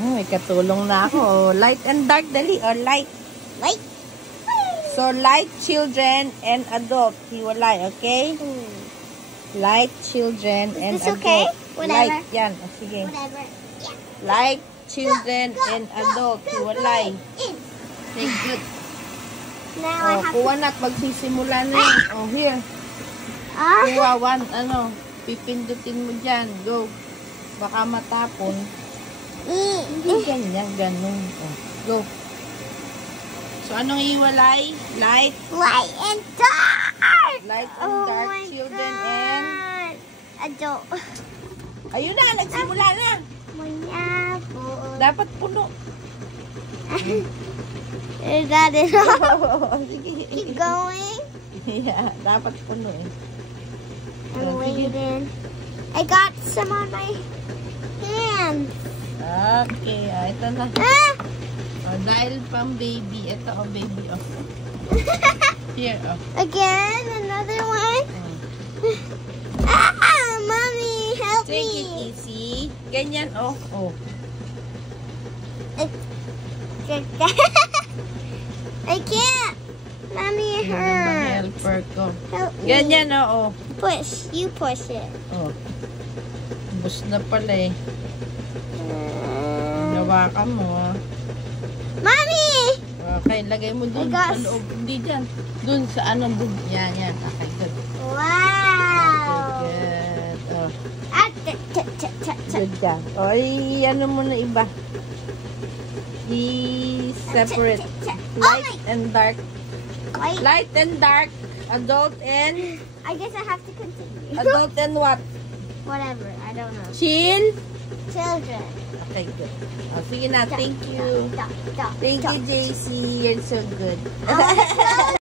May katulong na ako. Light and dark, dali. Or light. Light. So, light, children, and adult. Hiwalay, okay? Light, children, and Is this adult. okay? Whatever. Light, yan. O, sige. Whatever. Yeah. Light, children, and adult. Hiwalay. Okay, good. Now I Oh, have kuha na. Magsisimula na yan. Oh, here. to... Kuha, one, pipindutin mo dyan. Go. Baka matapon. Hindi ganyan, ganun. Oh, go. So, anong iwalay? Light. Light and dark. Light and dark, my children, God. and... Adult. Ayun na, nagsimula na. Mayabon. Dapat puno. Is that it? Sige. Keep going. Yeah, dapat puno eh. I'm waiting. I got some on my hands. Okay, ito na. Ah! Oh, dahil pang baby. Ito, baby. Oh. Here, oh. Again, another one. Ah, mommy, help Take it me. easy. Ganyan, oh. Oh. I can't. Mommy, it hurts. Helper ko. Help me. Ganyan, oh. Push. You push it. Oh. Bus na pala eh. Nawakan mo, ah. Mommy! Okay, lagay mo dun I sa got- loob. Hindi dyan. Dun sa ano. Yan, yan. Okay, good. Wow. Good. Oh. Ah, Good ka. O, ano mo na iba. I-separate. Light and dark. Wait, Light and dark. Adult and... I guess I have to continue. Adult and what? Whatever, I don't know. Chill? Children. Okay, good. O, sige na. Thank you. Duck, duck, Thank you, duck. JC. You're so good. I wanna